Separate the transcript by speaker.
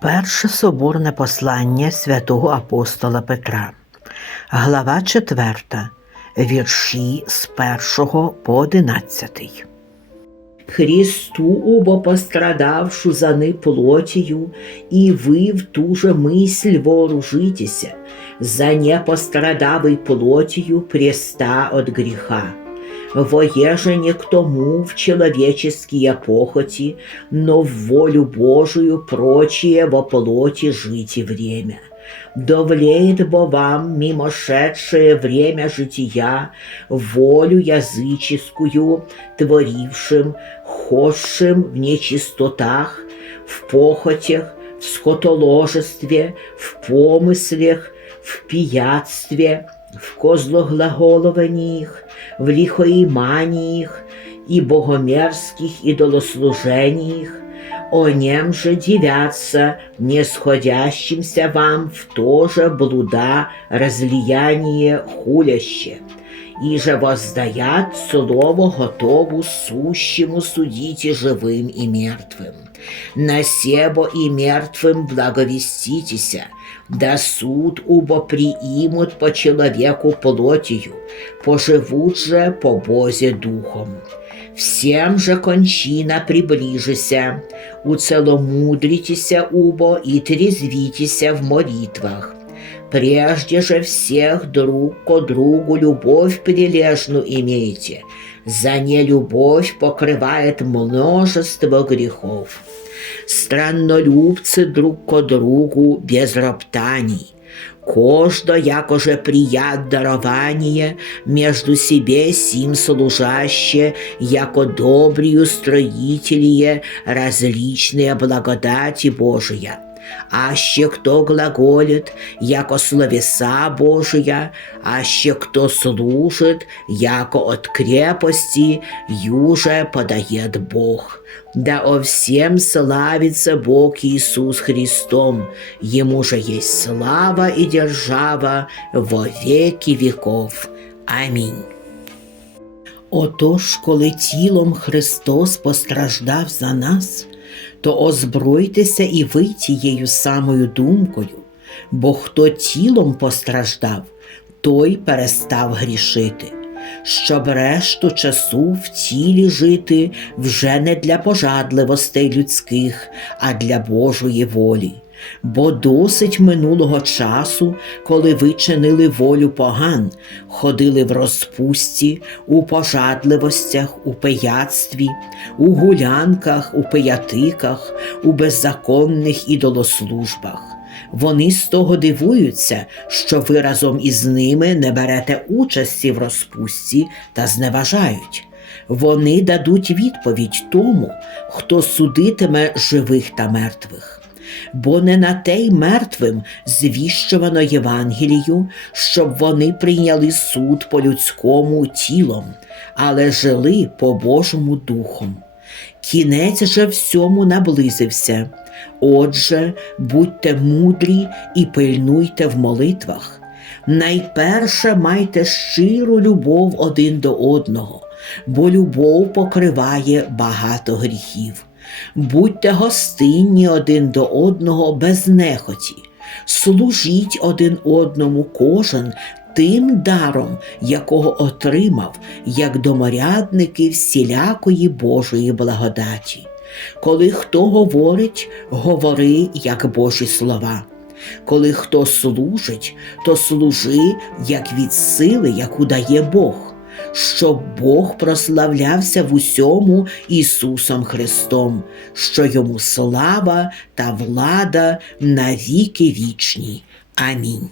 Speaker 1: Перше соборне послання святого апостола Петра, глава 4, вірші з 1 по 11. Христу убо пострадавшу за ни плотію, и вы в ту же мысль вооружитеся, за не пострадавой плотью преста от греха. Воеже не к тому в человеческие похоти, но в волю Божию прочие во плоти жить и время. Довлеет бо вам мимошедшее время жития, волю языческую, творившим, ходшим в нечистотах, в похотях, в скотоложестве, в помыслях, в пияцтве, в козлоглаголованиях, в лихоиманиях і богомерзких идолослужениях, о нем же дивятся, не сходящимся вам в то же блуда разлияние хуляще, и же воздаят слово готову сущему судите живым и мертвым. На себо и мертвым благовеститеся, да суд убо приимут по человеку плотью, поживут же по Бозе духом. Всем же кончина приближися, уцеломудритеся убо и трезвитеся в молитвах. Прежде же всех друг ко другу любовь прилежну имейте, за нелюбовь покрывает множество грехов. Страннолюбцы друг ко другу без роптаний, Кожда, якоже прият дарование, между себе сим служаще, яко добрию строителие различные благодати Божия. Аще кто глаголит, яко словеса Божия, аще кто служит, яко от крепости, юже подает Бог. Да о всем славится Бог Иисус Христом, Ему же есть слава и держава во веки веков. Амінь. Отож, коли тілом Христос постраждав за нас, то озбройтеся і ви тією самою думкою, бо хто тілом постраждав, той перестав грішити, щоб решту часу в тілі жити вже не для пожадливостей людських, а для Божої волі. Бо досить минулого часу, коли ви чинили волю поган, ходили в розпусті, у пожадливостях, у пияцтві, у гулянках, у пиятиках, у беззаконних ідолослужбах. Вони з того дивуються, що ви разом із ними не берете участі в розпусті та зневажають. Вони дадуть відповідь тому, хто судитиме живих та мертвих бо не на те й мертвим звіщувано Євангелію, щоб вони прийняли суд по людському тілом, але жили по Божому духом. Кінець же всьому наблизився. Отже, будьте мудрі і пильнуйте в молитвах. Найперше майте щиру любов один до одного, бо любов покриває багато гріхів. Будьте гостинні один до одного без нехоті, служіть один одному кожен тим даром, якого отримав, як доморядники всілякої Божої благодаті. Коли хто говорить, говори як Божі слова. Коли хто служить, то служи як від сили, яку дає Бог щоб Бог прославлявся в усьому Ісусом Христом, що йому слава та влада на віки вічні. Амінь.